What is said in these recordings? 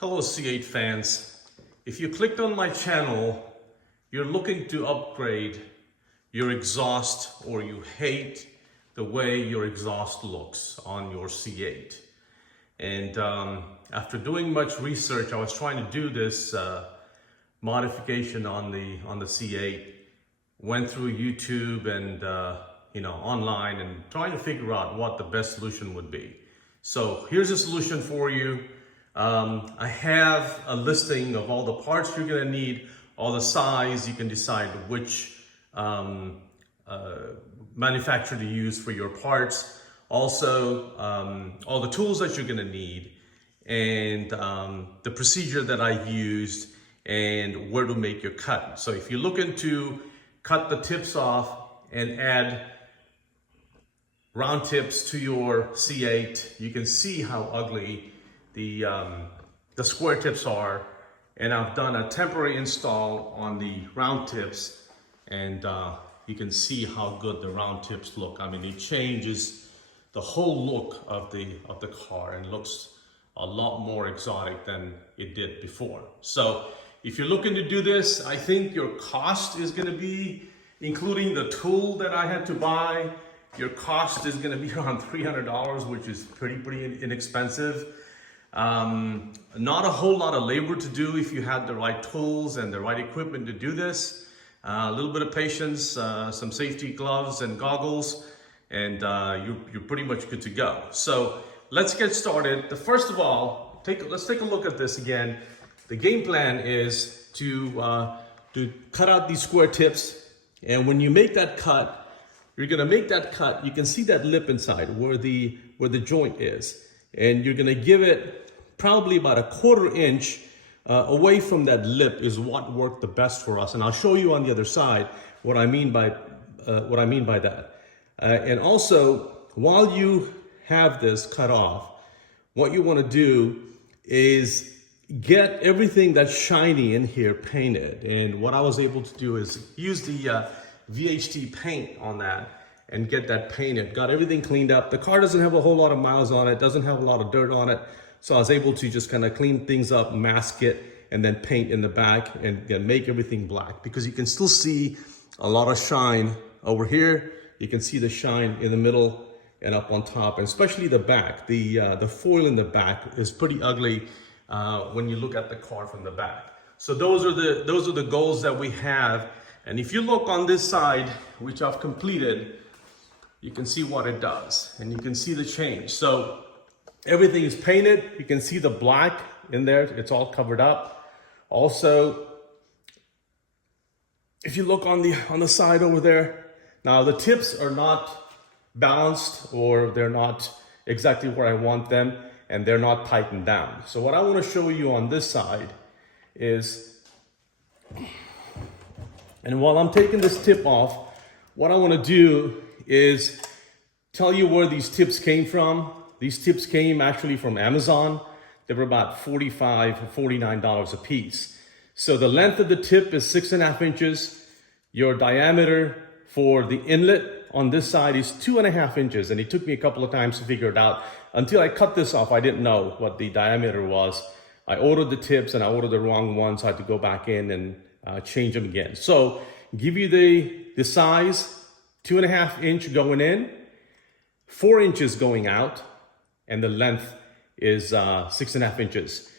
Hello C8 fans. If you clicked on my channel, you're looking to upgrade your exhaust or you hate the way your exhaust looks on your C8. And after doing much research, I was trying to do this modification on the C8. Went through YouTube and online and trying to figure out what the best solution would be. So here's a solution for you. I have a listing of all the parts you're going to need, all the size. You can decide which manufacturer to use for your parts. Also, all the tools that you're going to need and the procedure that I used and where to make your cut. So if you're looking to cut the tips off and add round tips to your C8, you can see how ugly the square tips are, and I've done a temporary install on the round tips, and you can see how good the round tips look. I mean, it changes the whole look of the car and looks a lot more exotic than it did before. So if you're looking to do this, I think your cost is going to be, including the tool that I had to buy, your cost is going to be around $300, which is pretty inexpensive. Not a whole lot of labor to do if you had the right tools and the right equipment to do this. A little bit of patience, some safety gloves and goggles, and you're pretty much good to go. So let's get started. First of all, let's take a look at this again. The game plan is to cut out these square tips, and when you make that cut, you're gonna make that cut. You can see that lip inside where the joint is, and you're gonna give it probably about a 1/4 inch away from that lip is what worked the best for us. And I'll show you on the other side what I mean by that. And also, while you have this cut off, what you want to do is get everything that's shiny in here painted. And what I was able to do is use the VHT paint on that and get that painted. Got everything cleaned up. The car doesn't have a whole lot of miles on it, doesn't have a lot of dirt on it. So I was able to just kind of clean things up, mask it, and then paint in the back and make everything black, because you can still see a lot of shine over here. You can see the shine in the middle and up on top, and especially the back. The foil in the back is pretty ugly when you look at the car from the back. So those are the goals that we have. And if you look on this side, which I've completed, you can see what it does, and you can see the change. So everything is painted. You can see the black in there. It's all covered up. Also, if you look on the side over there, now the tips are not balanced, or they're not exactly where I want them, and they're not tightened down. So what I want to show you on this side is, and while I'm taking this tip off, what I want to do is tell you where these tips came from. These tips came actually from Amazon. They were about $45 or $49 a piece. So the length of the tip is 6.5 inches. Your diameter for the inlet on this side is 2.5 inches. And it took me a couple of times to figure it out. Until I cut this off, I didn't know what the diameter was. I ordered the tips and I ordered the wrong ones. So I had to go back in and change them again. So give you the size, 2.5 inch going in, 4 inches going out, and the length is 6.5 inches.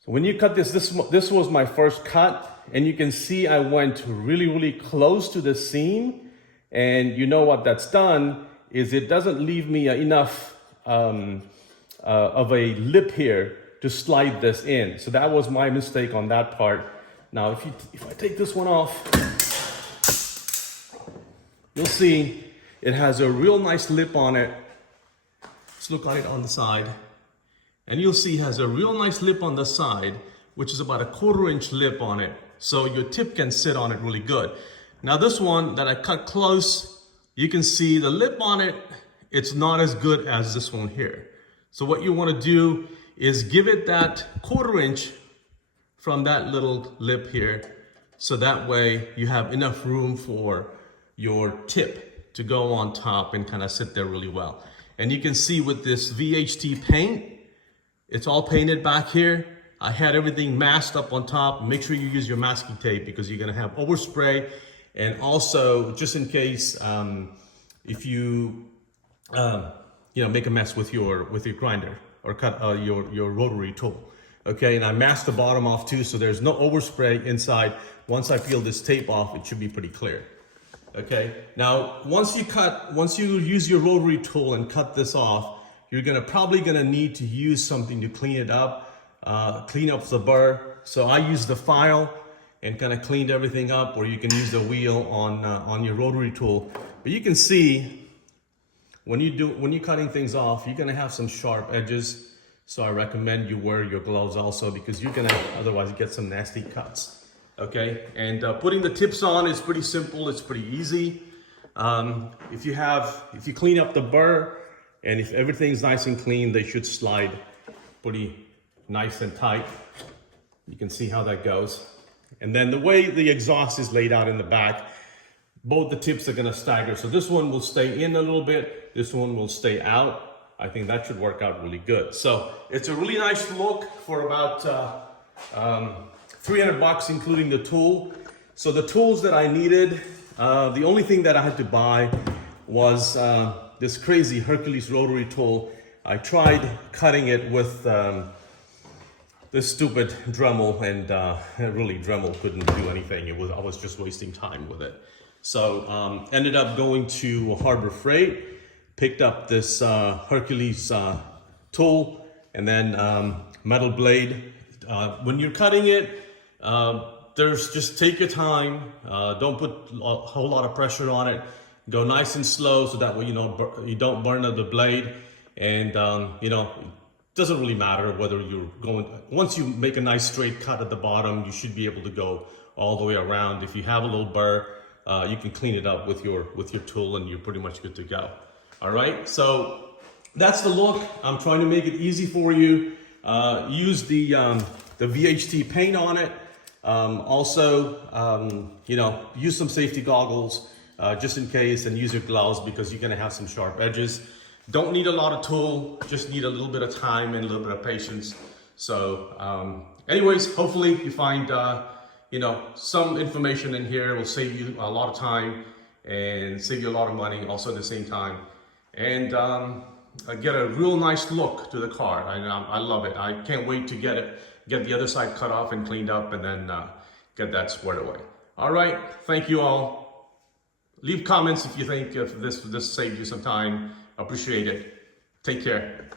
So when you cut this was my first cut, and you can see I went really close to the seam. And you know what that's done is it doesn't leave me enough of a lip here to slide this in. So that was my mistake on that part. Now if I take this one off, you'll see it has a real nice lip on it. Let's look at it on the side. And you'll see it has a real nice lip on the side, which is about a 1/4 inch lip on it. So your tip can sit on it really good. Now this one that I cut close, you can see the lip on it, it's not as good as this one here. So what you want to do is give it that 1/4 inch from that little lip here. So that way you have enough room for your tip to go on top and kind of sit there really well. And you can see with this VHT paint, It's all painted back here. I had everything masked up on top. Make sure you use your masking tape because you're gonna have overspray. And also, just in case, if you make a mess with your grinder or cut your rotary tool. Okay, and I masked the bottom off too, so there's no overspray inside. Once I peel this tape off, it should be pretty clear. Okay, now once you use your rotary tool and cut this off, you're probably gonna need to use something to clean it up, clean up the burr. So I used the file and kind of cleaned everything up, or you can use the wheel on your rotary tool. But you can see when you're cutting things off, you're gonna have some sharp edges. So I recommend you wear your gloves also, because you're gonna otherwise get some nasty cuts. Okay, and putting the tips on is pretty simple. It's pretty easy. If you clean up the burr and if everything's nice and clean, they should slide pretty nice and tight. You can see how that goes. And then the way the exhaust is laid out in the back, both the tips are gonna stagger. So this one will stay in a little bit, this one will stay out. I think that should work out really good. So it's a really nice look for about 300 bucks, including the tool. So the tools that I needed, the only thing that I had to buy was this crazy Hercules rotary tool. I tried cutting it with this stupid Dremel, and really Dremel couldn't do anything. I was just wasting time with it. So ended up going to Harbor Freight, picked up this Hercules tool, and then metal blade. When you're cutting it, just take your time. Don't put a whole lot of pressure on it. Go nice and slow, so that way you don't burn up the blade. And it doesn't really matter whether you're going. Once you make a nice straight cut at the bottom, you should be able to go all the way around. If you have a little burr, you can clean it up with your tool, and you're pretty much good to go. All right, so that's the look. I'm trying to make it easy for you. Use the VHT paint on it. Use some safety goggles just in case, and use your gloves because you're gonna have some sharp edges. Don't need a lot of tool, just need a little bit of time and a little bit of patience. So anyways, hopefully you find some information in here will save you a lot of time and save you a lot of money also at the same time. And get a real nice look to the car. I love it. I can't wait to get the other side cut off and cleaned up, and then get that squared away. All right, thank you all. Leave comments if you think this saved you some time. Appreciate it. Take care.